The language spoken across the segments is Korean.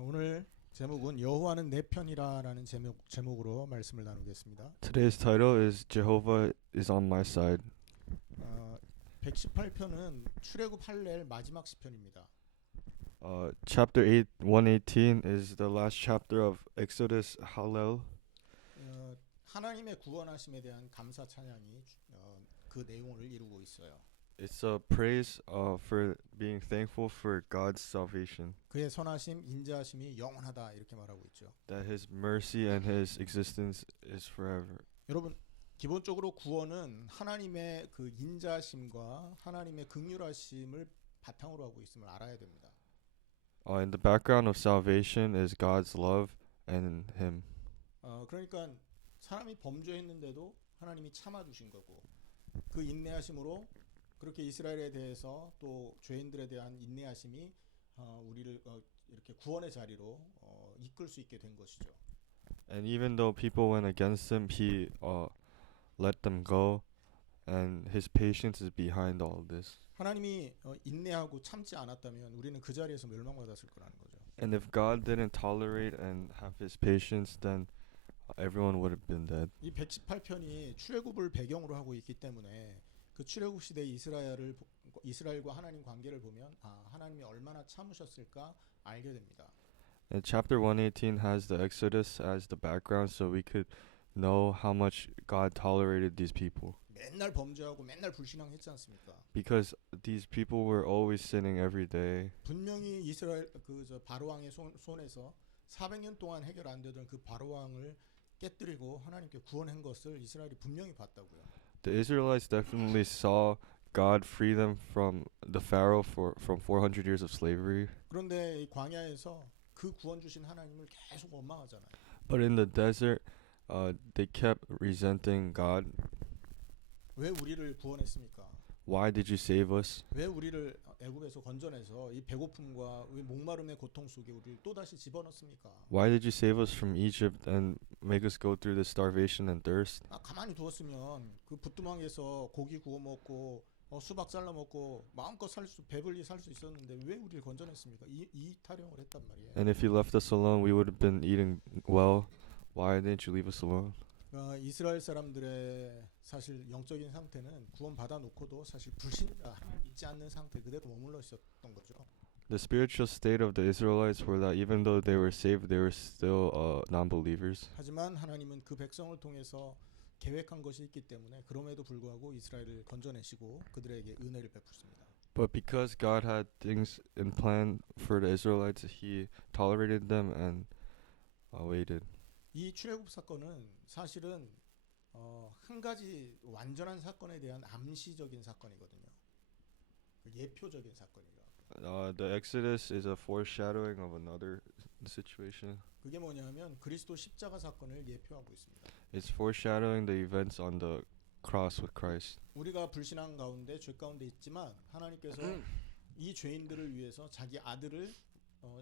오늘 제목은 여호와는 내 편이라라는 제목으로 말씀을 나누겠습니다. Today's title is Jehovah is on my side. 118편은 출애굽 할례 마지막 시편입니다. Chapter 8, 118 is the last chapter of Exodus Hallel. 하나님의 구원하심에 대한 감사 찬양이 그 내용을 이루고 있어요. It's a praise for being thankful for God's salvation, 그의 선하심, 인자하심이 영원하다 이렇게 말하고 있죠. that His mercy and His existence is forever. 여러분, 기본적으로 구원은 하나님의 그 인자하심과 하나님의 긍휼하심을 바탕으로 하고 있음을 알아야 됩니다. In the background of salvation is God's love and Him. 그러니까 사람이 범죄했는데도 하나님이 참아주신 거고 그 인내하심으로 그렇게 이스라엘에 대해서 또 죄인들에 대한 인내하심이 우리를 이렇게 구원의 자리로 이끌 수 있게 된 것이죠. And even though people went against Him, He let them go, and His patience is behind all of this. 하나님이 인내하고 참지 않았다면 우리는 그 자리에서 멸망받았을 거라는 거죠. And if God didn't tolerate and have His patience, then everyone would have been dead. 이 118편이 출애굽을 배경으로 하고 있기 때문에 그 출애굽 시대 이스라엘과 하나님 관계를 보면 하나님이 얼마나 참으셨을까 알게 됩니다. And chapter 118 has the Exodus as the background, so we could know how much God tolerated these people. 맨날 범죄하고 맨날 불신앙했지 않습니까? Because these people were always sinning every day. 분명히 이스라엘 바로 왕의 손에서 400년 동안 해결 안 되던 그 바로 왕을 깨뜨리고 하나님께 구원한 것을 이스라엘이 분명히 봤다고요. The Israelites definitely saw God free them from the Pharaoh from 400 years of slavery. 그런데 이 광야에서 그 구원 주신 하나님을 계속 원망하잖아요. But in the desert, they kept resenting God. 왜 우리를 구원했습니까? Why did you save us? 왜 우리를 애굽에서 건져내서 이 배고픔과 이 목마름의 고통 속에 우리를 또다시 집어넣습니까? Why did you save us from Egypt and make us go through this starvation and thirst? 가만히 두었으면 그 부뚜막에서 고기 구워 먹고 수박 잘라 먹고 마음껏 배불리 살 수 있었는데 왜 우리를 건져냈습니까? 이 타령을 했단 말이에요. And if you left us alone, we would have been eating well. Why didn't you leave us alone? 이스라엘 사람들의 사실 영적인 상태는 구원 받아 놓고도 사실 불신자 하나님 믿지 않는 상태 그대로 머물러 있었던 거죠. The spiritual state of the Israelites were that even though they were saved, they were still non-believers. 하지만 하나님은 그 백성을 통해서 계획한 것이 있기 때문에 그럼에도 불구하고 이스라엘을 건져내시고 그들에게 은혜를 베푸십니다. But because God had things in plan for the Israelites, He tolerated them and waited. 이 출애굽 사건은 사실은 한 가지 완전한 사건에 대한 암시적인 사건이거든요. 예표적인 사건이라. The Exodus is a foreshadowing of another situation. 그게 뭐냐면 그리스도 십자가 사건을 예표하고 있습니다. It's foreshadowing the events on the cross with Christ. 우리가 불신앙 가운데 죄 가운데 있지만 하나님께서 이 죄인들을 위해서 자기 아들을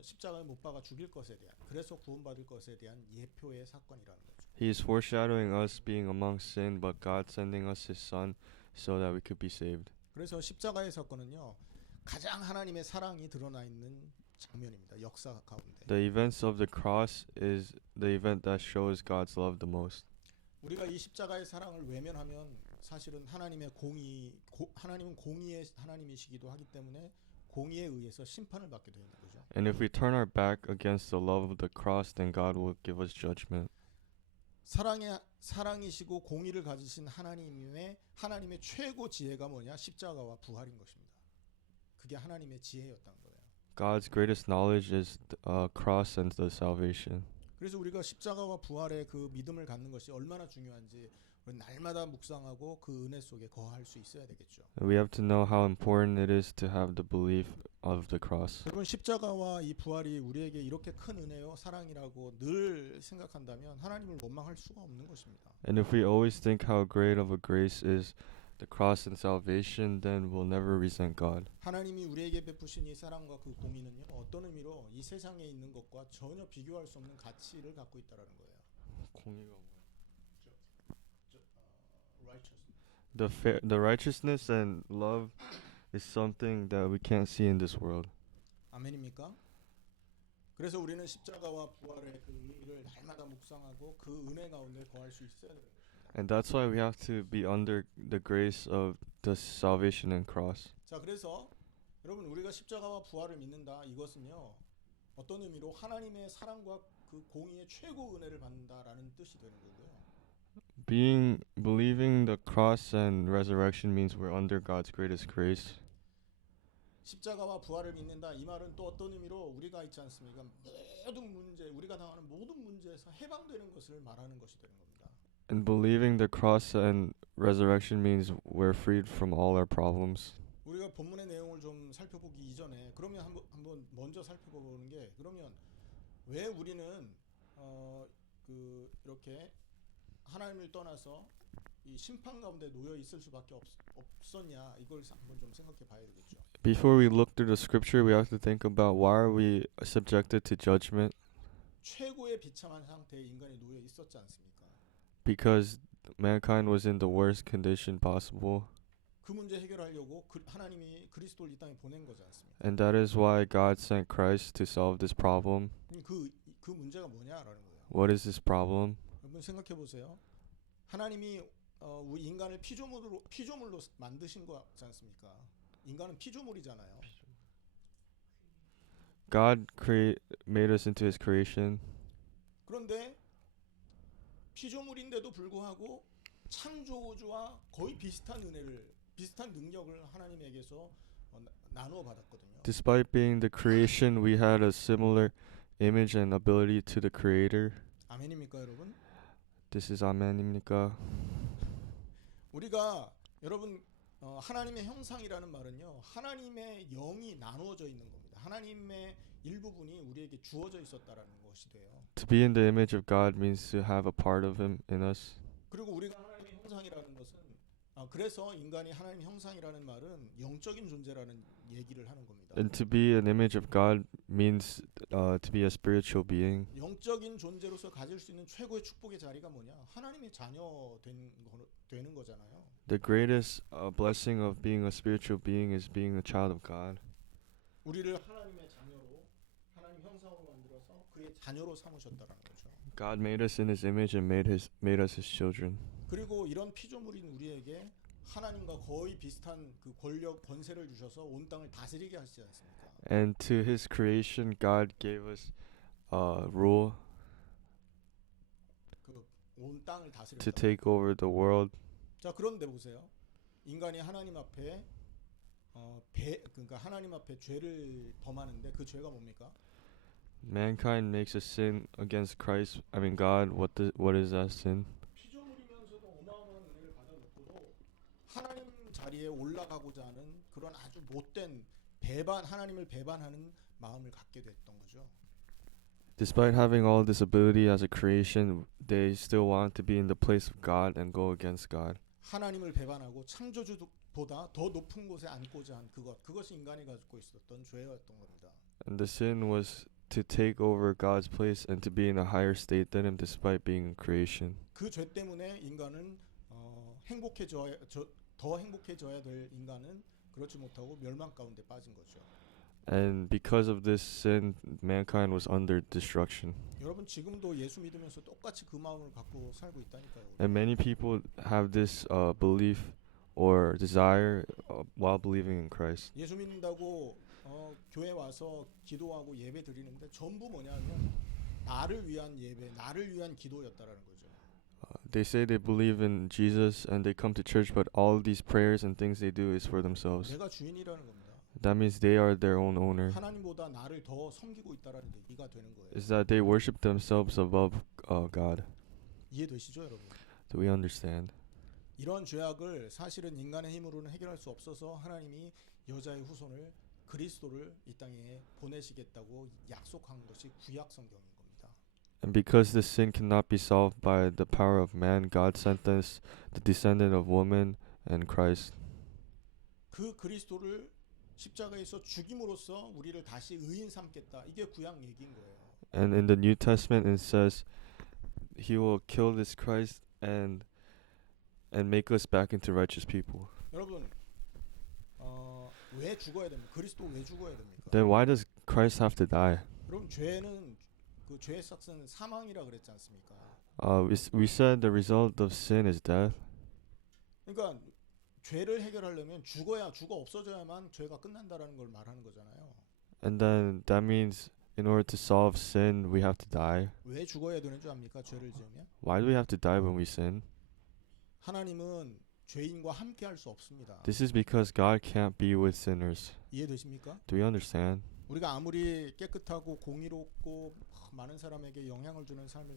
십자가에 못 박아 죽일 것에 대한 그래서 구원받을 것에 대한 예표의 사건이라는 거죠. He is foreshadowing us being among sin, but God sending us His Son so that we could be saved. 그래서 십자가의 사건은요 가장 하나님의 사랑이 드러나 있는 장면입니다. 역사 가운데. The events of the cross is the event that shows God's love the most. 우리가 이 십자가의 사랑을 외면하면 사실은 하나님의 하나님은 공의의 하나님이시기도 하기 때문에 공의에 의해서 심판을 받게 되는 거죠. And if we turn our back against the love of the cross, then God will give us judgment. 사랑이시고 공의를 가지신 하나님의 최고 지혜가 뭐냐? 십자가와 부활인 것입니다. 그게 하나님의 지혜였던 거예요. God's greatest knowledge is the cross and the salvation. 그래서 우리가 십자가와 부활의 그 믿음을 갖는 것이 얼마나 중요한지 날마다 묵상하고 그 은혜 속에 거할 수 있어야 되겠죠. We have to know how important it is to have the belief of the cross. 여러분 십자가와 이 부활이 우리에게 이렇게 큰 은혜요 사랑이라고 늘 생각한다면 하나님을 원망할 수가 없는 것입니다. And if we always think how great of a grace is the cross and salvation, then we'll never resent God. 하나님이 우리에게 베푸신 이 사랑과 그 공의는요 어떤 의미로 이 세상에 있는 것과 전혀 비교할 수 없는 가치를 갖고 있다라는 거예요. The righteousness and love is something that we can't see in this world. 아멘입니까? 그래서 우리는 십자가와 부활의 그 의미를 날마다 묵상하고 그 은혜 가운데 거할 수 있어야 되는 것입니다. And that's why we have to be under the grace of the salvation and cross. 자, 그래서 여러분 우리가 십자가와 부활을 믿는다 이것은요 어떤 의미로 하나님의 사랑과 그 공의의 최고 은혜를 받는다라는 뜻이 되는 거고요. Believing the cross and resurrection means we're under God's greatest grace. 십자가와 부활을 믿는다 이 말은 또 어떤 의미로 우리가 있지 않습니까? 모든 문제 우리가 당하는 모든 문제에서 해방되는 것을 말하는 것이 되는 겁니다. And believing the cross and resurrection means we're freed from all our problems. 우리가 본문의 내용을 좀 살펴보기 이전에 그러면 한번 먼저 살펴보는 게 그러면 왜 우리는 이렇게 하나님을 떠나서 이 심판 가운데 놓여 있을 수밖에 없었냐 이걸 한번 좀 생각해 봐야 되겠죠. Before we look through the scripture, we have to think about why are we subjected to judgment? 최고의 비참한 상태에 인간이 놓여 있었지 않습니까? Because mankind was in the worst condition possible. 그 문제 해결하려고 하나님이 그리스도를 이 땅에 보낸 거지 않습니까? And that is why God sent Christ to solve this problem. 그 문제가 뭐냐라는 거예요. What is this problem? 여러분 생각해 보세요. 하나님이 우리 인간을 피조물로 만드신 거지 않습니까? 인간은 피조물이잖아요. God made us into His creation. 그런데 피조물인데도 불구하고 창조주와 거의 비슷한 능력을 하나님에게서 나누어 받았거든요. Despite being the creation, we had a similar image and ability to the Creator. 아멘입니까, 여러분? This is 아멘입니까? 우리가 여러분 하나님의 형상이라는 말은요. 하나님의 영이 나누어져 있는 겁니다. 하나님의 일부분이 우리에게 주어져 있었다라는 것이 돼요. To be in the image of God means to have a part of Him in us. 그리고 우리가 하나님의 형상이라는 것은 그래서 인간이 하나님의 형상이라는 말은 영적인 존재라는 얘기를 하는 겁니다. And to be an image of God means to be a spiritual being. 영적인 존재로서 가질 수 있는 최고의 축복의 자리가 뭐냐? 하나님의 자녀 되는 거잖아요. The greatest blessing of being a spiritual being is being a child of God. 우리를 하나님의 자녀로 하나님 형상으로 만들어서 그의 자녀로 삼으셨다라는 거죠. God made us in His image and made us His children. 그리고 이런 피조물인 우리에게 하나님과 거의 비슷한 그 권세를 주셔서 온 땅을 다스리게 하시지 않습니까? And to His creation, God gave us rule 그 온 땅을 to 다스린다. take over the world. 자, 그런데 보세요. 인간이 하나님 앞에 그러니까 하나님 앞에 죄를 범하는데 그 죄가 뭡니까? Mankind makes a sin against Christ. I mean God. What is that sin? 피조물이면서도 어마어마한 은혜를 받아놓고도 하나님 자리에 올라가고자 하는 그런 아주 못된 하나님을 배반하는 마음을 갖게 됐던 거죠. Despite having all this ability as a creation, they still want to be in the place of God and go against God. 하나님을 배반하고 창조주보다 더 높은 곳에 앉고자 한 그것이 인간이 가지고 있었던 죄였던 겁니다. And the sin was to take over God's place and to be in a higher state than Him despite being in creation. 그 죄 때문에 인간은 더 행복해져야 될 인간은 그렇지 못하고 멸망 가운데 빠진 거죠. And because of this sin, mankind was under destruction. 여러분 지금도 예수 믿으면서 똑같이 그 마음을 갖고 살고 있다니까요. And many people have this belief or desire while believing in Christ. 예수 믿는다고 교회 와서 기도하고 예배 드리는데 전부 뭐냐면 나를 위한 예배, 나를 위한 기도였다라는 거죠. They say they believe in Jesus and they come to church, but all these prayers and things they do is for themselves. 내가 주인이라는 겁니다. That means they are their own owner. 하나님보다 나를 더 섬기고 있다라는 얘기가 되는 거예요. Is that they worship themselves above God. 이해되시죠, 여러분? Do we understand? 이런 죄악을 사실은 인간의 힘으로는 해결할 수 없어서 하나님이 여자의 후손을 그리스도를 이 땅에 보내시겠다고 약속한 것이 구약 성경인 겁니다. And because this sin cannot be solved by the power of man, God sent us the descendant of woman and Christ. 그 그리스도를 십자가에서 죽임으로써 우리를 다시 의인 삼겠다. 이게 구약 얘기인 거예요. And in the New Testament it says He will kill this Christ and make us back into righteous people. 여러분, 왜 죽어야 됩니까? 그리스도 왜 죽어야 됩니까? Then why does Christ have to die? 여러분 여러분 죄는 그 죄의 삭은 사망이라 그랬지 않습니까? We said the result of sin is death. 그러니까 죄를 해결하려면 죽어 없어져야만 죄가 끝난다라는 걸 말하는 거잖아요. And then that means in order to solve sin, we have to die. 왜 죽어야 되는 줄 압니까? 죄를 지으면 Why do we have to die when we sin? 하나님은 죄인과 함께 할 수 없습니다. This is because God can't be with sinners. 이해되십니까? Do you understand? 우리가 아무리 깨끗하고 공의롭고 많은 사람에게 영향을 주는 삶을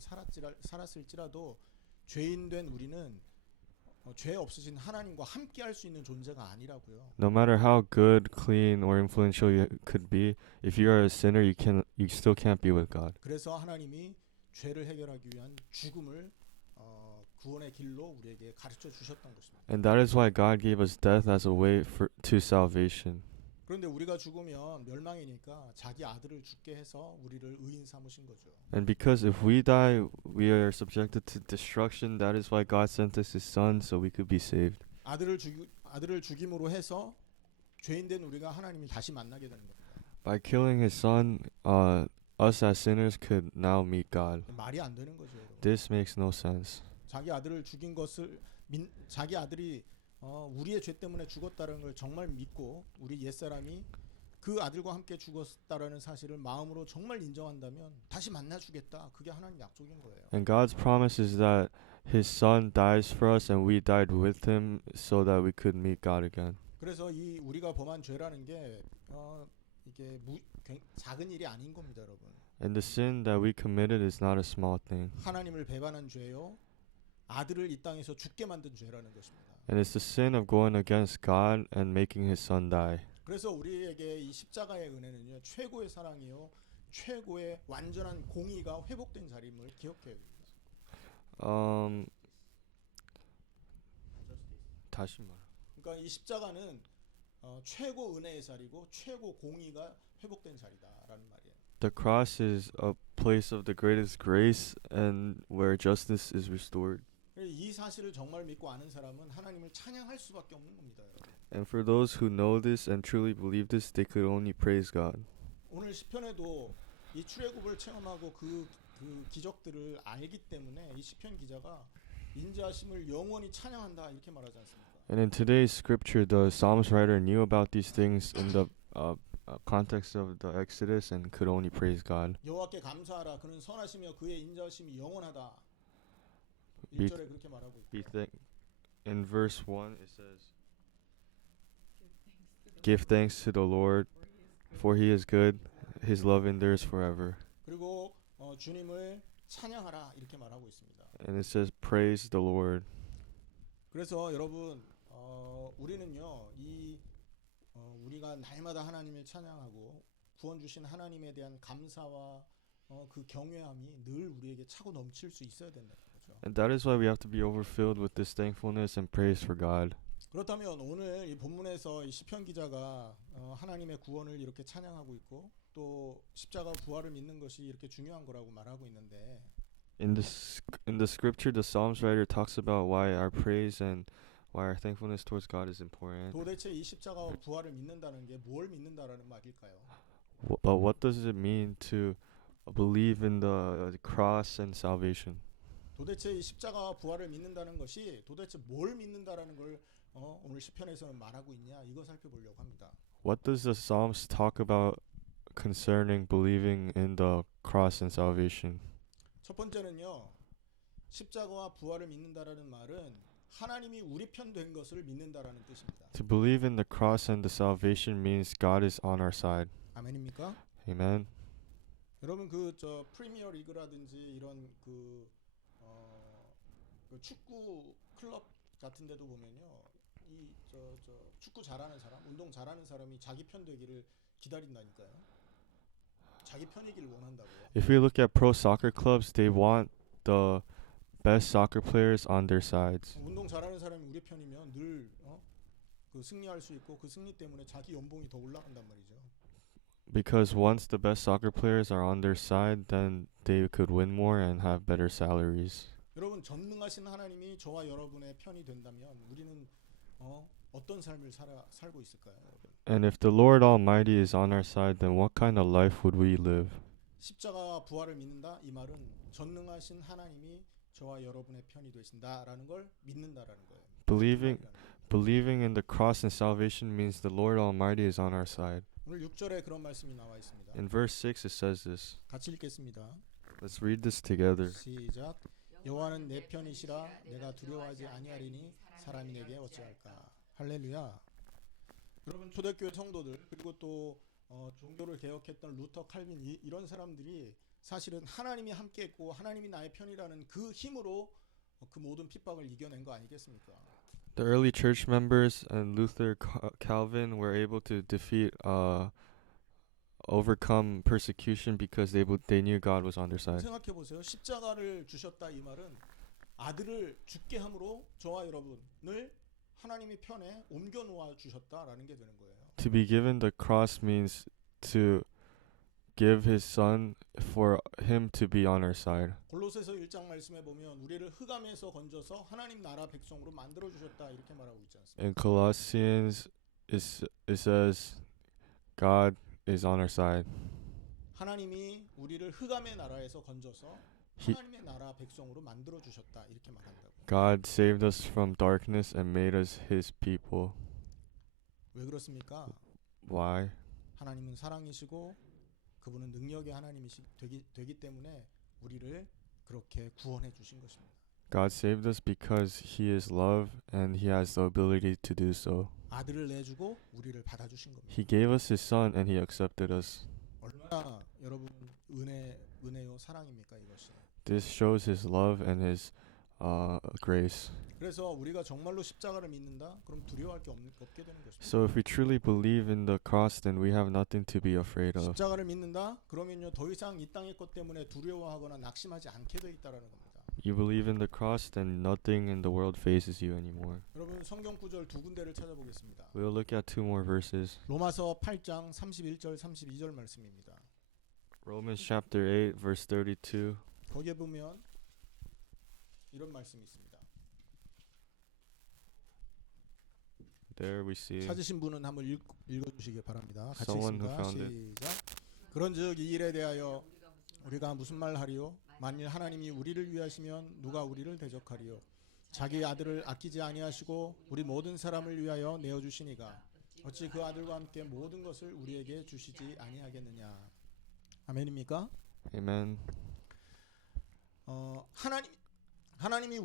살았을지라도 죄인 된 우리는 죄 없으신 하나님과 함께 할 수 있는 존재가 아니라고요. No matter how good, clean, or influential you could be, if you are a sinner, you still can't be with God. 그래서 하나님이 죄를 해결하기 위한 죽음을 구원의 길로 우리에게 가르쳐 주셨던 것입니다. And that is why God gave us death as a way to salvation. 그런데 우리가 죽으면 멸망이니까 자기 아들을 죽게 해서 우리를 의인 삼으신 거죠. And because if we die, we are subjected to destruction. That is why God sent us His Son so we could be saved. 아들을 죽임으로 해서 죄인된 우리가 하나님을 다시 만나게 되는 겁니다. By killing His Son, us as sinners could now meet God. 말이 안 되는 거죠. 여러분. This makes no sense. 자기 아들을 죽인 것을 자기 아들이 우리의 죄 때문에 죽었다는 걸 정말 믿고 우리 옛사람이 그 아들과 함께 죽었다라는 사실을 마음으로 정말 인정한다면 다시 만나주겠다. 그게 하나님 약속인 거예요. And God's promise is that His Son dies for us and we died with Him so that we could meet God again. 그래서 이 우리가 범한 죄라는 게 이게 작은 일이 아닌 겁니다, 여러분. And the sin that we committed is not a small thing. 하나님을 배반한 죄요. 아들을 이 땅에서 죽게 만든 죄라는 것입니다. And it's the sin of going against God and making His Son die. 그래서 우리에게 이 십자가의 은혜는요, 최고의 사랑이요, 최고의 완전한 공의가 회복된 자리임을 기억해야 됩니다. 다시 말. 그러니까 이 십자가는 최고 은혜의 자리고 최고 공의가 회복된 자리다라는 말이에요. The cross is a place of the greatest grace and where justice is restored. 이 사실을 정말 믿고 아는 사람은 하나님을 찬양할 수밖에 없는 겁니다, 여러분. And for those who know this and truly believe this, they could only praise God. 오늘 시편에도 이 출애굽을 체험하고 그 기적들을 알기 때문에 이 시편 기자가 인자하심을 영원히 찬양한다 이렇게 말하지 않습니까? And in today's scripture, the Psalms writer knew about these things in the context of the Exodus and could only praise God. 여호와께 감사하라. 그는 선하시며 그의 인자하심이 영원하다. Be- 1절에 그렇게 말하고 Be 있고. in verse 1 it says, Give thanks to the Lord, for He is good, His love endures forever. 그리고 주님을 찬양하라 이렇게 말하고 있습니다. And it says, Praise the Lord. 그래서 여러분 우리는요 우리가 날마다 하나님을 찬양하고 구원 주신 하나님에 대한 감사와 그 경외함이 늘 우리에게 차고 넘칠 수 있어야 된다는 거죠. And that is why we have to be overfilled with this thankfulness and praise for God. 그렇다면 오늘 이 본문에서 이 시편 기자가 하나님의 구원을 이렇게 찬양하고 있고 또 십자가 부활을 믿는 것이 이렇게 중요한 거라고 말하고 있는데 In the scripture, the Psalms writer talks about why our praise and why our thankfulness towards God is important. 도대체 이 십자가와 부활을 믿는다는 게 뭘 믿는다라는 말일까요? But what does it mean to believe in the cross and salvation? 도대체 이 십자가와 부활을 믿는다는 것이 도대체 뭘 믿는다라는 걸 오늘 시편에서는 말하고 있냐 이거 살펴보려고 합니다. What does the Psalms talk about concerning believing in the cross and salvation? 첫 번째는요. 십자가와 부활을 믿는다라는 말은 하나님이 우리 편 된 것을 믿는다라는 뜻입니다. To believe in the cross and the salvation means God is on our side. 아멘입니까? Amen. 여러분 그 프리미어 리그라든지 이런 그 축구 클럽 같은 데도 보면요. 이 축구 잘하는 사람, 운동 잘하는 사람이 자기 편 되기를 기다린다니까요. 자기 편이기를 원한다고요. If we look at pro soccer clubs, they want the best soccer players on their sides. 운동 잘하는 사람이 우리 편이면 늘 그 승리할 수 있고 그 승리 때문에 자기 연봉이 더 올라간단 말이죠. Because once the best soccer players are on their side, then they could win more and have better salaries. 여러분 전능하신 하나님이 저와 여러분의 편이 된다면 우리는 어떤 삶을 살고 있을까요, 여러분? And if the Lord Almighty is on our side, then what kind of life would we live? 십자가 부활을 믿는다 이 말은 전능하신 하나님이 저와 여러분의 편이 되신다라는 걸 믿는다라는 거예요. Believing 그 말이라는 거예요. believing in the cross and salvation means the Lord Almighty is on our side. 오늘 6절에 그런 말씀이 나와 있습니다. In verse 6 it says this. 같이 읽겠습니다. Let's read this together. 시작. 여호와는 내 편이시라 내가 두려워하지 아니하리니 사람이 내게 어찌할까. 할렐루야. 여러분 초대교회 성도들 그리고 또 종교를 개혁했던 루터 칼빈 이런 사람들이 사실은 하나님이 함께했고 하나님이 나의 편이라는 그 힘으로 그 모든 핍박을 이겨낸 거 아니겠습니까? The early church members and Luther, Calvin were able to defeat, overcome persecution because they knew God was on their side. 생각해 보세요. 십자가를 주셨다 이 말은 아들을 죽게 함으로 저와 여러분을 하나님의 편에 옮겨 놓아 주셨다라는 게 되는 거예요. To be given the cross means to give His Son for Him to be on our side. 골로새서 1장 말씀에 보면 우리를 흑암에서 건져서 하나님 나라 백성으로 만들어 주셨다 이렇게 말하고 있지 않습니까? In Colossians, it says, God is on our side. 하나님이 우리를 흑암의 나라에서 건져서 He- 하나님의 나라 백성으로 만들어 주셨다 이렇게 말한다고. God saved us from darkness and made us His people. 왜 그렇습니까? Why? 하나님은 사랑이시고 그분은 능력의 하나님이시 되기 때문에 우리를 그렇게 구원해 주신 것입니다. God saved us because He is love and He has the ability to do so. 아들을 내주고 우리를 받아 주신 겁니다. He gave us His Son and He accepted us. 얼마나 여러분 은혜요 사랑입니까 이것이. This shows His love and His grace. 그래서 우리가 정말로 십자가를 믿는다? 그럼 두려워할 게 없게 되는 것입니다. So if we truly believe in the cross, then we have nothing to be afraid of. 십자가를 믿는다? 그러면요 더 이상 이 땅의 것 때문에 두려워하거나 낙심하지 않게 돼 있다라는 겁니다. You believe in the cross, then nothing in the world faces you anymore. 여러분 성경 구절 두 군데를 찾아보겠습니다. We'll look at two more verses. 로마서 8장 31절 32절 말씀입니다. Romans chapter 8, verse 32. 거기에 보면 이런 말씀이 있습니다. There we see 찾으신 분은 한번 읽어주시기 바랍니다. 같이 Someone who 읽습니다. found 시작. 그런즉 이 일에 대하여 우리가 무슨 말 하리요? 만일 하나님이 우리를 위하시면 누가 우리를 대적하리요? 자기 아들을 아끼지 아니하시고 우리 모든 사람을 위하여 내어 주시니가 어찌 그 아들과 함께 모든 것을 우리에게 주시지 아니하겠느냐? 아멘입니까? Amen. 하나님이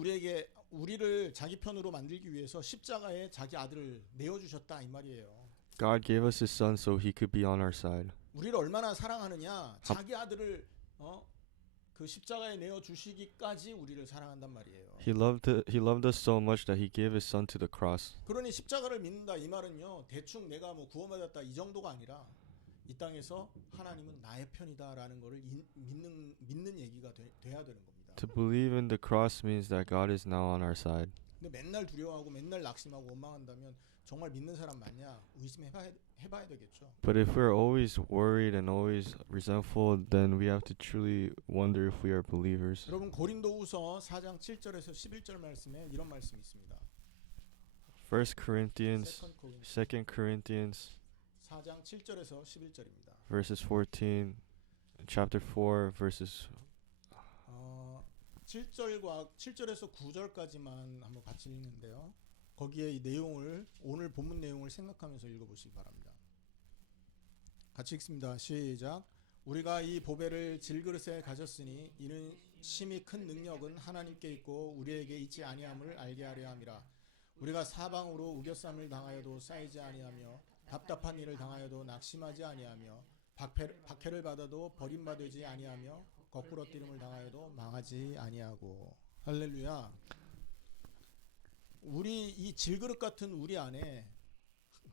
우리를 자기 편으로 만들기 위해서 십자가에 자기 아들을 내어 주셨다 이 말이에요. God gave us His Son so He could be on our side. 우리를 얼마나 사랑하느냐? 자기 아들을 그 십자가에 내어 주시기까지 우리를 사랑한단 말이에요. He loved us so much that He gave His Son to the cross. 그러니 십자가를 믿는다 이 말은요. 대충 내가 뭐 구원받았다 이 정도가 아니라 이 땅에서 하나님은 나의 편이다라는 것을 믿는 얘기가 돼야 되는 겁니다. To believe in the cross means that God is now on our side. 근데 맨날 두려워하고 맨날 낙심하고 원망한다면 정말 믿는 사람 맞냐? 의심해봐야 되겠죠. But if we're always worried and always resentful, then we have to truly wonder if we are believers. 여러분 고린도후서 4장 7절에서 11절 말씀에 이런 말씀이 있습니다. 1 Corinthians, 2 2 Corinthians, 4장 7절에서 11절입니다. verses 14, chapter 4, verses 7절에서 9절까지만 한번 같이 읽는데요. 거기에 이 내용을 오늘 본문 내용을 생각하면서 읽어보시기 바랍니다. 같이 읽습니다. 시작. 우리가 이 보배를 질그릇에 가졌으니 이는 심히 큰 능력은 하나님께 있고 우리에게 있지 아니함을 알게 하려 함이라. 우리가 사방으로 우겨쌈을 당하여도 쌓이지 아니하며 답답한 일을 당하여도 낙심하지 아니하며 박해를 받아도 버림받지 아니하며 거꾸로 뛰름을 당하여도 망하지 아니하고. 할렐루야. 우리 이 질그릇 같은 우리 안에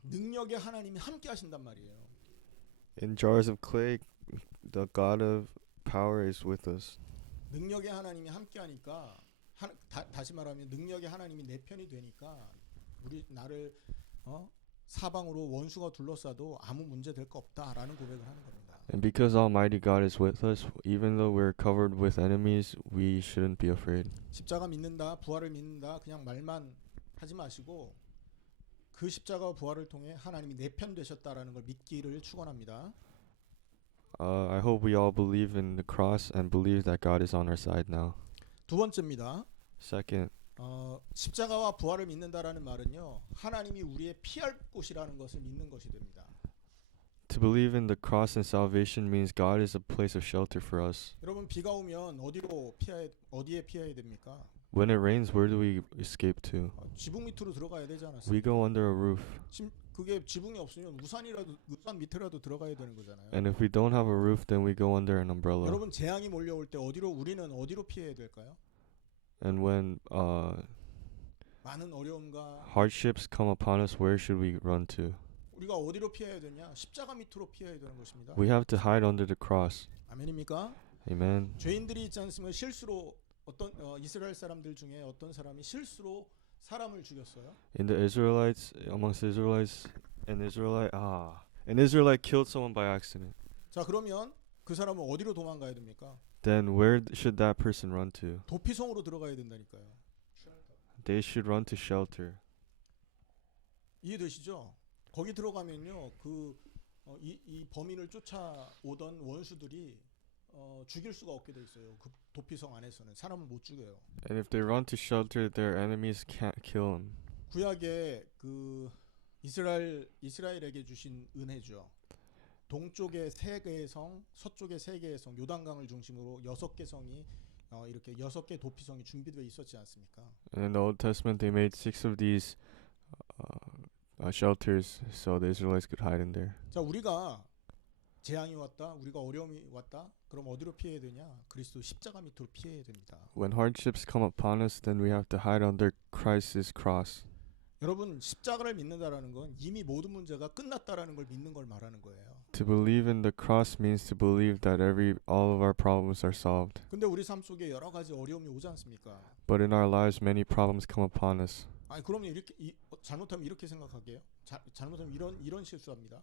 능력의 하나님이 함께 하신단 말이에요. In jars of clay, the God of power is with us. 능력의 하나님이 함께 하니까 다시 말하면 능력의 하나님이 내 편이 되니까 나를 사방으로 원수가 둘러싸도 아무 문제 될 거 없다라는 고백을 하는 겁니다. And because Almighty God is with us, even though we're covered with enemies, we shouldn't be afraid. 십자가 믿는다, 부활을 믿는다 그냥 말만 하지 마시고 그 십자가와 부활을 통해 하나님이 내 편 되셨다라는 걸 믿기를 축원합니다. I hope we all believe in the cross and believe that God is on our side now. 두 번째입니다. Second, 십자가와 부활을 믿는다라는 말은요, 하나님이 우리의 피할 곳이라는 것을 믿는 것이 됩니다. to believe in the cross and salvation means God is a place of shelter for us. 여러분 비가 오면 어디에 피해야 됩니까? When it rains, where do we escape to? 지붕 밑으로 들어가야 되지 않았습니까? We go under a roof. 그게 지붕이 없으면 우산 밑에라도 들어가야 되는 거잖아요. And if we don't have a roof, then we go under an umbrella. 여러분 재앙이 몰려올 때 우리는 어디로 피해야 될까요? And when 많은 어려움과 hardships come upon us, where should we run to? 우리가 어디로 피해야 되냐? 십자가 밑으로 피해야 되는 것입니다. We have to hide under the cross. 아멘입니까? Amen. 죄인들이 있지 않습니까? 실수로 어떤 이스라엘 사람들 중에 어떤 사람이 실수로 사람을 죽였어요. In the Israelites, amongst Israelites, an Israelite killed someone by accident. 자, 그러면 그 사람은 어디로 도망가야 됩니까? Then where should that person run to? 도피성으로 들어가야 된다니까요. They should run to shelter. 이해되시죠? 거기 들어가면요, 이 범인을 쫓아오던 원수들이 죽일 수가 없게 돼 있어요. 그 도피성 안에서는 사람을 못 죽여요. And if they run to shelter, their enemies can't kill them. 구약에 그 이스라엘에게 주신 은혜죠. 동쪽의 세 개의 성, 서쪽의 세 개의 성, 요단강을 중심으로 6개 성이 이렇게 6개 도피성이 준비되어 있었지 않습니까? And in the Old Testament, they made 6 of these shelters so the Israelites could hide in there. 자, 우리가 재앙이 왔다, 우리가 어려움이 왔다. 그럼 어디로 피해야 되냐? 그리스도 십자가 밑으로 피해야 됩니다. When hardships come upon us, then we have to hide under Christ's cross. 여러분 십자가를 믿는다라는 건 이미 모든 문제가 끝났다라는 걸 믿는 걸 말하는 거예요. To believe in the cross means to believe that all of our problems are solved. 근데 우리 삶 속에 여러 가지 어려움이 오지 않습니까? But in our lives, many problems come upon us. 아니 그러면 이렇게 잘못하면 이렇게 생각하게요. 잘못하면 이런 실수합니다.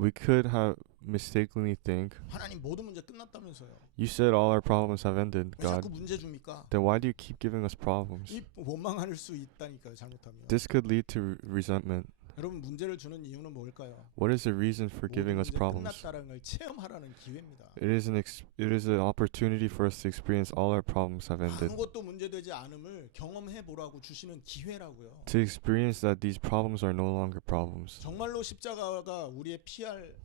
We could have mistakenly think, 하나님 모든 문제 끝났다면서요. you said all our problems have ended, 왜 자꾸 God. 문제 줍니까? Then why do you keep giving us problems? 이 원망할 수 있다니까요. 잘못하면. This could lead to resentment. 여러분 문제를 주는 이유는 뭘까요? What is the reason for giving us problems? 끝났다라는 걸 체험하라는 기회입니다. It is an opportunity for us to experience all our problems have ended. 아무것도 문제되지 않음을 경험해 보라고 주시는 기회라고요. To experience that these problems are no longer problems. 정말로 십자가가 우리의 피할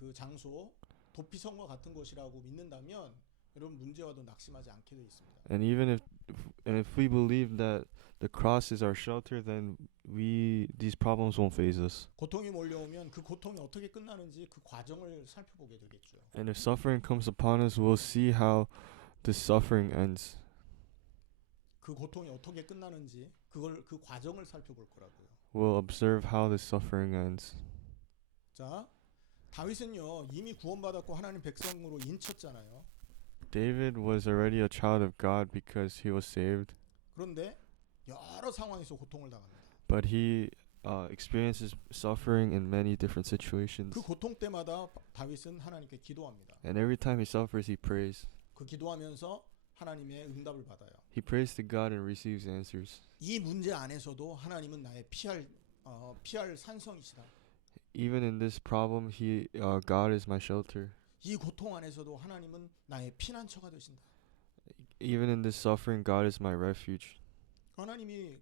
그 장소 도피성과 같은 것이라고 믿는다면 여러분 문제와도 낙심하지 않게 되어 있습니다. And if we believe that the cross is our shelter, then these problems won't faze us. 고통이 몰려오면 그 고통이 어떻게 끝나는지 그 과정을 살펴보게 되겠죠. And if suffering comes upon us, we'll see how this suffering ends. 그 고통이 어떻게 끝나는지 그 과정을 살펴볼 거라고요. We'll observe how this suffering ends. 자, 다윗은요 이미 구원받았고 하나님 백성으로 인쳤잖아요. David was already a child of God because he was saved, 그런데 여러 상황에서 고통을 당합니다. but he experiences suffering in many different situations. 그 고통 때마다 다윗은 하나님께 기도합니다. And every time he suffers, he prays. 그 기도하면서 하나님의 응답을 받아요. He prays to God and receives answers. 이 문제 안에서도 하나님은 나의 피할 산성이시다. Even in this problem, God is my shelter. 이 고통 안에서도 하나님은 나의 피난처가 되신다. Even in this suffering, God is my refuge. 하나님이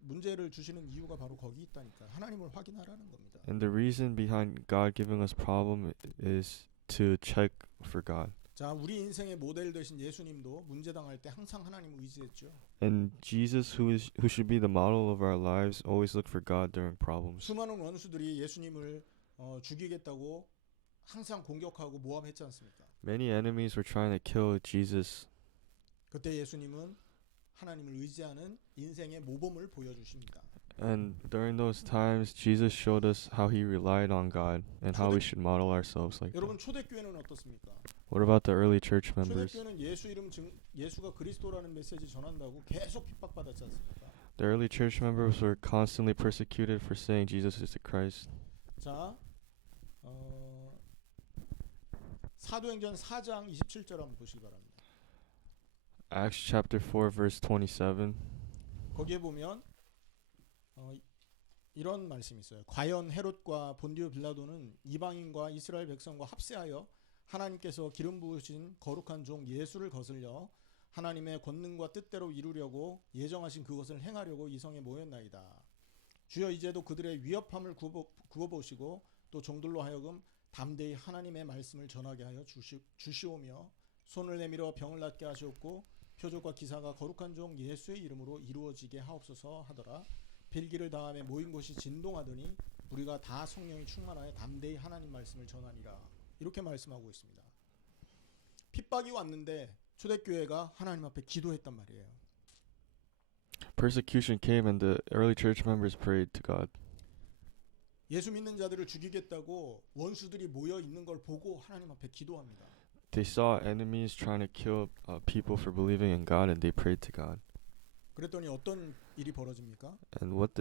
문제를 주시는 이유가 바로 거기 있다니까. 하나님을 확인하라는 겁니다. And the reason behind God giving us problem is to check for God. 자, 우리 인생의 모델 되신 예수님도 문제 당할 때 항상 하나님을 의지했죠. And Jesus, who should be the model of our lives, always look for God during problems. 수많은 원수들이 예수님을 죽이겠다고 항상 공격하고 모함했지 않습니까? Many enemies were trying to kill Jesus. 그때 예수님은 하나님을 의지하는 인생의 모범을 보여주십니다. And during those times, Jesus showed us how he relied on God and how we should model ourselves like 여러분 that. 초대교회는 어떻습니까? What about the early church members? 초대교회는 예수가 그리스도라는 메시지 전한다고 계속 핍박받았지 않습니까? The early church members were constantly persecuted for saying Jesus is the Christ. 자, 사도행전 4장 27절 한번 보시기 바랍니다. Acts chapter 4 verse 27. 거기에 보면 이런 말씀이 있어요. 과연 헤롯과 본디오 빌라도는 이방인과 이스라엘 백성과 합세하여 하나님께서 기름 부으신 거룩한 종 예수를 거슬려 하나님의 권능과 뜻대로 이루려고 예정하신 그것을 행하려고 이 성에 모였나이다. 주여 이제도 그들의 위협함을 구워보시고 또 종들로 하여금 담대히 하나님의 말씀을 전하게 하여 주시오며 손을 내밀어 병을 낫게 하시옵고 표적과 기사가 거룩한 종 예수의 이름으로 이루어지게 하옵소서 하더라. 빌기를 다음에 모인 곳이 진동하더니 우리가 다 성령이 충만하여 담대히 하나님 말씀을 전하니라. 이렇게 말씀하고 있습니다. 핍박이 왔는데 초대교회가 하나님 앞에 기도했단 말이에요. Persecution came and the early church members prayed to God. 예수 믿는 자들을 죽이겠다고 원수들이 모여 있는 걸 보고 하나님 앞에 기도합니다. They saw enemies trying to kill people for believing in God, and they prayed to God. 그랬더니 어떤 일이 벌어집니까? And what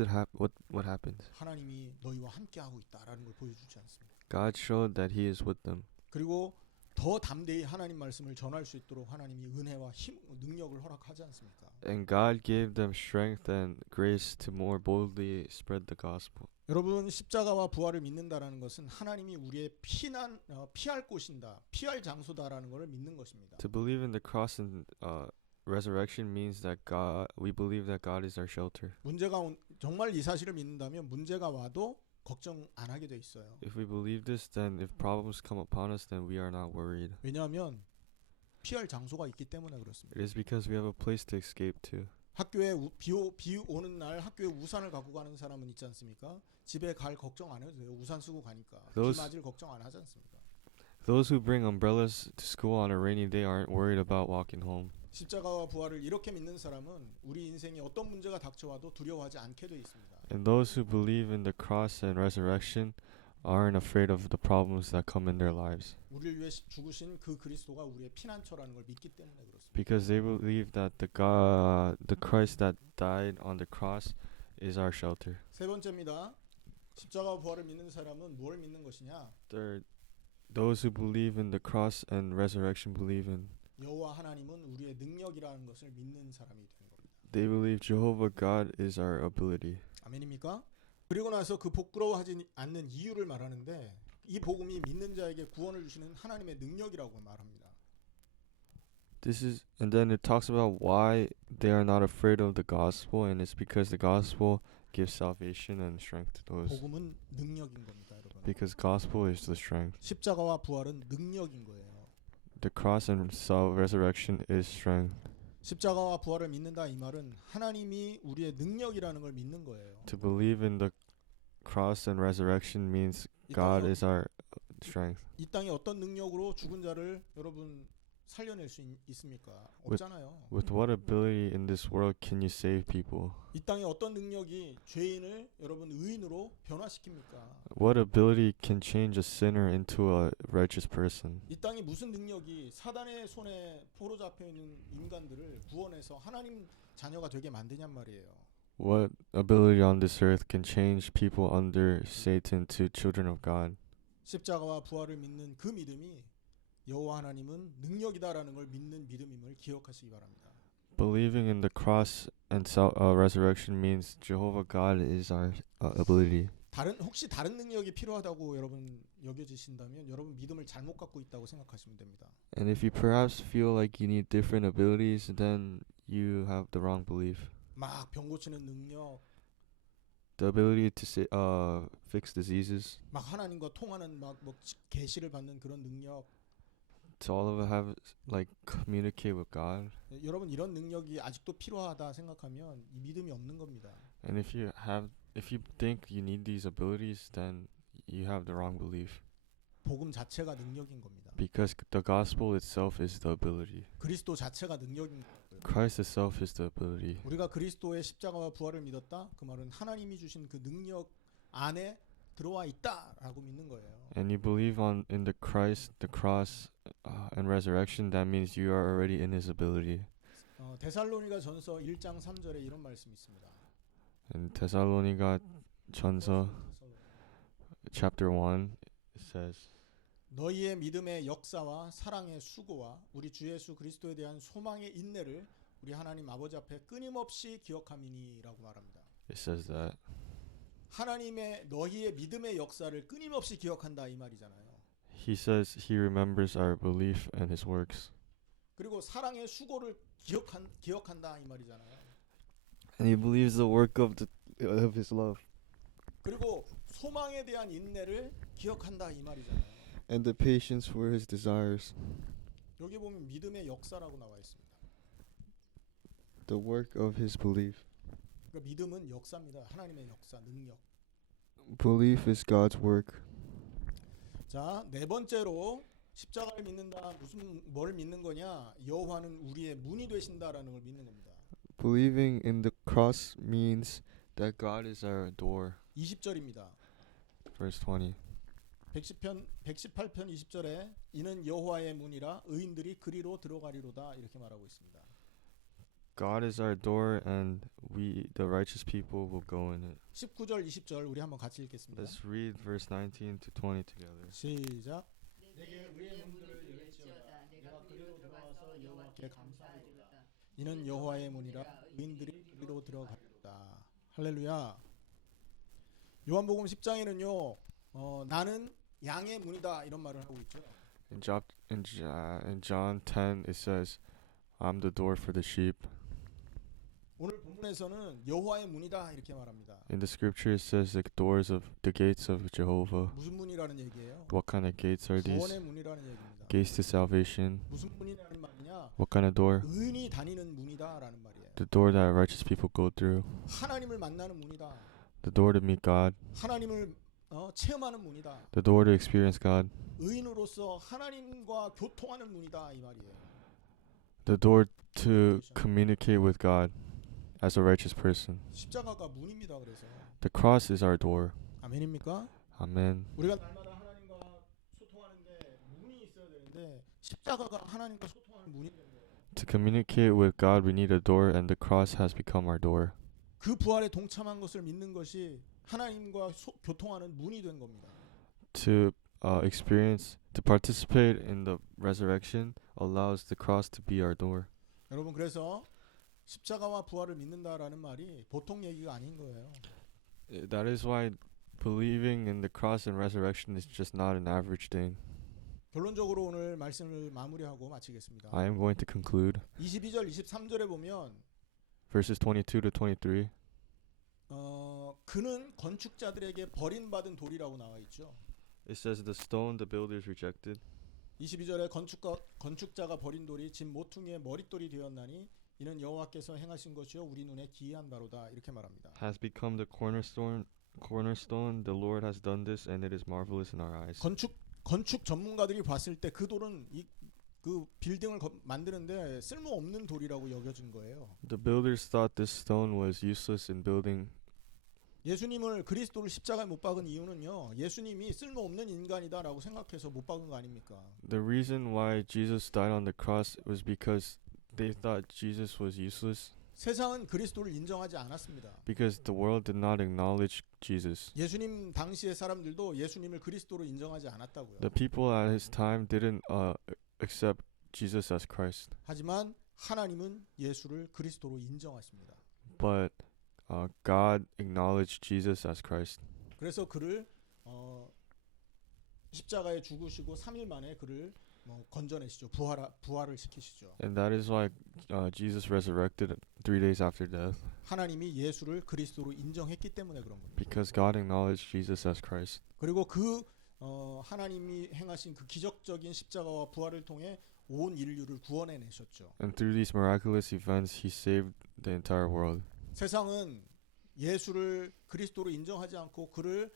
happened? 하나님이 너희와 함께 하고 있다라는 걸 보여주지 않습니다. God showed that He is with them. 그리고 더 담대히 하나님 말씀을 전할 수 있도록 하나님이 은혜와 힘, 능력을 허락하지 않습니까? And God gave them strength and grace to more boldly spread the gospel. 여러분 십자가와 부활을 믿는다라는 것은 하나님이 우리의 피할 곳인다, 피할 장소다라는 것을 믿는 것입니다. To believe in the cross and resurrection means that we believe that God is our shelter. 정말 이 사실을 믿는다면 문제가 와도 걱정 안 하게 돼 있어요. If we believe this, then if problems come upon us, then we are not worried. 왜냐하면 피할 장소가 있기 때문에 그렇습니다. It is because we have a place to escape to. 학교에 비 오는 날 학교에 우산을 갖고 가는 사람은 있지 않습니까? 집에 갈 걱정 안 해도 돼요. 우산 쓰고 가니까. 비 맞을 걱정 안 하지 않습니까? Those who bring umbrellas to school on a rainy day aren't worried about walking home. 십자가와 부활을 이렇게 믿는 사람은 우리 인생에 어떤 문제가 닥쳐와도 두려워하지 않게 돼 있습니다. And those who believe in the cross and resurrection aren't afraid of the problems that come in their lives. 우리를 위해 죽으신 그 그리스도가 우리의 피난처라는 걸 믿기 때문에 그렇습니다. Because they believe that the Christ that died on the cross is our shelter. 세 번째입니다. 십자가와 부활을 믿는 사람은 뭘 믿는 것이냐? Third, those who believe in the cross and resurrection believe in. 여호와 하나님은 우리의 능력이라는 것을 믿는 사람이 되는 겁니다. They believe Jehovah God is our ability. 아멘입니까? 그리고 나서 그 부끄러워하지 않는 이유를 말하는데 이 복음이 믿는 자에게 구원을 주시는 하나님의 능력이라고 말합니다. And then it talks about why they are not afraid of the gospel, and it's because the gospel gives salvation and strength to those. 복음은 능력인 겁니다, 여러분. Because gospel is the strength. 십자가와 부활은 능력인 거예요. The cross and resurrection is strength. 십자가와 부활을 믿는다 이 말은 하나님이 우리의 능력이라는 걸 믿는 거예요. To believe in the cross and resurrection means God is our strength. 이 땅에 어떤 능력으로 죽은 자를 여러분 살려낼 수 있습니까? 없잖아요. With what ability in this world can you save people? 이 땅에 어떤 능력이 죄인을 여러분 의인으로 변화시킵니까? What ability can change a sinner into a righteous person? 이 땅에 무슨 능력이 사단의 손에 포로 잡혀 있는 인간들을 구원해서 하나님 자녀가 되게 만드냔 말이에요. What ability on this earth can change people under Satan to children of God? 십자가와 부활을 믿는 그 믿음이 여호와 하나님은 능력이다라는 걸 믿는 믿음임을 기억하시기 바랍니다. Believing in the cross and resurrection means Jehovah God is our ability. 혹시 다른 능력이 필요하다고 여러분 여겨지신다면 여러분 믿음을 잘못 갖고 있다고 생각하시면 됩니다. And if you perhaps feel like you need different abilities, then you have the wrong belief. 막 병 고치는 능력, The ability to fix diseases, 막 하나님과 통하는 막 계시를 받는 그런 능력. to all of us have like communicate with God. 여러분 이런 능력이 아직도 필요하다 생각하면 이 믿음이 없는 겁니다. And if you think you need these abilities, then you have the wrong belief. 복음 자체가 능력인 겁니다. Because the gospel itself is the ability. 그리스도 자체가 능력인 거예요. Christ itself is the ability. 우리가 그리스도의 십자가와 부활을 믿었다. 그 말은 하나님이 주신 그 능력 안에 들어와 있다라고 믿는 거예요. And you believe in the Christ, the cross, and resurrection. That means you are already in His ability. 데살로니가 전서 1장 3절에 이런 말씀이 있습니다. In Thessalonica 전서 chapter 1 it says, 너희의 믿음의 역사와 사랑의 수고와 우리 주 예수 그리스도에 대한 소망의 인내를 우리 하나님 아버지 앞에 끊임없이 기억함이니라고 말합니다. it says that 하나님의 너희의 믿음의 역사를 끊임없이 기억한다 이 말이잖아요. He says he remembers our belief and his works. 그리고 사랑의 수고를 기억한다 이 말이잖아요. And he believes the work of his love. 그리고 소망에 대한 인내를 기억한다 이 말이잖아요. And the patience for his desires. 여기 보면 믿음의 역사라고 나와 있습니다. The work of his belief. 그러니까 믿음은 역사입니다. 하나님의 역사, 능력. Belief is God's work. 자, 네 번째로 십자가를 믿는다. 뭘 믿는 거냐? 여호와는 우리의 문이 되신다라는 걸 믿는 겁니다. Believing in the cross means that God is our door. 20절입니다. Verse 20. 118편 20절에 이는 여호와의 문이라 의인들이 그리로 들어가리로다 이렇게 말하고 있습니다. God is our door and we the righteous people will go in it. 19절 20절 우리 한번 같이 읽겠습니다. Let's read verse 19 to 20 together. 시작. 내게 의의 문들을 열지어다. 내가 그리로 들어가서 여호와께 감사하리로다. 이는 여호와의 문이라 의인들이 그리로 들어가리로다. 할렐루야. 요한복음 10장에는요. 나는 양의 문이다 이런 말을 하고 있죠. In John 10 it says, I'm the door for the sheep. 오늘 본문에서는 여호와의 문이다 이렇게 말합니다. In the scripture it says the gates of Jehovah. 무슨 문이라는 얘기예요? What kind of gates are these? 구원의 문이라는 얘기입니다. Gates to salvation. 무슨 문이라는 말이냐? What kind of door? 의인이 다니는 문이다라는 말이에요. The door that righteous people go through. 하나님을 만나는 문이다. The door to meet God. 하나님을 체험하는 문이다. The door to experience God. 의인으로서 하나님과 교통하는 문이다 이 말이에요. The door to communicate with God as a righteous person. 십자가가 문입니다. 그래서 The cross is our door. 아멘입니까? Amen. 우리가 날마다 하나님과 소통하는데 문이 있어야 되는데 십자가가 하나님과 소통하는 문이 된 거예요. To communicate with God, we need a door, and the cross has become our door. 그 부활에 동참한 것을 믿는 것이 하나님과 교통하는 문이 된 겁니다. To participate in the resurrection allows the cross to be our door. 여러분 그래서 십자가와 부활을 믿는다라는 말이 보통 얘기가 아닌 거예요. That is why believing in the cross and resurrection is just not an average thing. 결론적으로 오늘 말씀을 마무리하고 마치겠습니다. I am going to conclude. 22절 23절에 보면 Verses 22 to 23. 그는 건축자들에게 버림받은 돌이라고 나와 있죠. It says the stone the builders rejected. 22절에 건축자가 버린 돌이 집 모퉁이의 머릿돌이 되었나니 이는 여호와께서 행하신 것이요 우리 눈에 기이한 바로다 이렇게 말합니다. Has become the cornerstone. The Lord has done this, and it is marvelous in our eyes. 건축 전문가들이 봤을 때 그 돌은 그 빌딩을 만드는데 쓸모없는 돌이라고 여겨진 거예요. The builders thought this stone was useless in building. 예수님을 그리스도를 십자가에 못 박은 이유는요. 예수님이 쓸모없는 인간이다라고 생각해서 못 박은 거 아닙니까? The reason why Jesus died on the cross was because they thought Jesus was useless. 세상은 그리스도를 인정하지 않았습니다. Because the world did not acknowledge Jesus. 예수님 당시의 사람들도 예수님을 그리스도로 인정하지 않았다고요. The people at his time didn't accept Jesus as Christ. 하지만 하나님은 예수를 그리스도로 인정하십니다. But God acknowledged Jesus as Christ. 그래서 그를 십자가에 죽으시고 3일 만에 그를 건져내시죠. 부활을 시키시죠. And that is why Jesus resurrected 3 days after death. 하나님이 예수를 그리스도로 인정했기 때문에 그런 겁니다. Because God acknowledged Jesus as Christ. 그리고 그 하나님이 행하신 그 기적적인 십자가와 부활을 통해 온 인류를 구원해 내셨죠. And through these miraculous events, He saved the entire world. 세상은 예수를 그리스도로 인정하지 않고 그를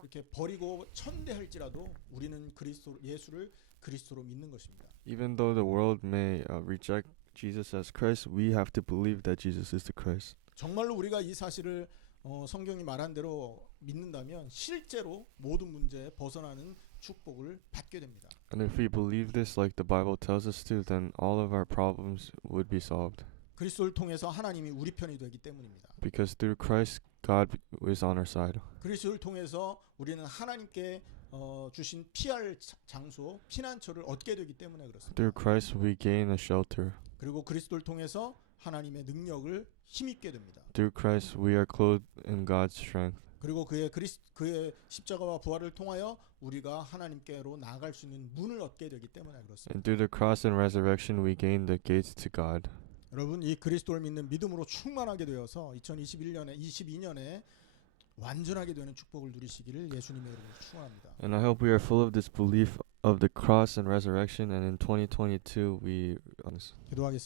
이렇게 버리고 천대할지라도 우리는 예수를 그리스도로 믿는 것입니다. Even though the world may reject Jesus as Christ, we have to believe that Jesus is the Christ. 정말로 우리가 이 사실을 성경이 말한 대로 믿는다면 실제로 모든 문제에 벗어나는 축복을 받게 됩니다. And if we believe this like the Bible tells us to, then all of our problems would be solved. 그리스도를 통해서 하나님이 우리 편이 되기 때문입니다. Because through Christ, God is on our side. 그리스도를 통해서 우리는 하나님께 주신 피할 장소, 피난처를 얻게 되기 때문에 그렇습니다. Through Christ, we gain a shelter. 그리고 그리스도를 통해서 하나님의 능력을 힘입게 됩니다. Through Christ, we are clothed in God's strength. 그리고 그의 십자가와 부활을 통하여 우리가 하나님께로 나아갈 수 있는 문을 얻게 되기 때문에 그렇습니다. And through the cross and resurrection, we gain the gates to God. 여러분 이 그리스도를 믿는 믿음으로 충만하게 되어서 2022년에 완전하게 되는 축복을 누리시기를 예수님의 이름으로 축원합니다. And I hope we are full of this belief of the cross and resurrection, and in 2022 we 기도하겠습니다.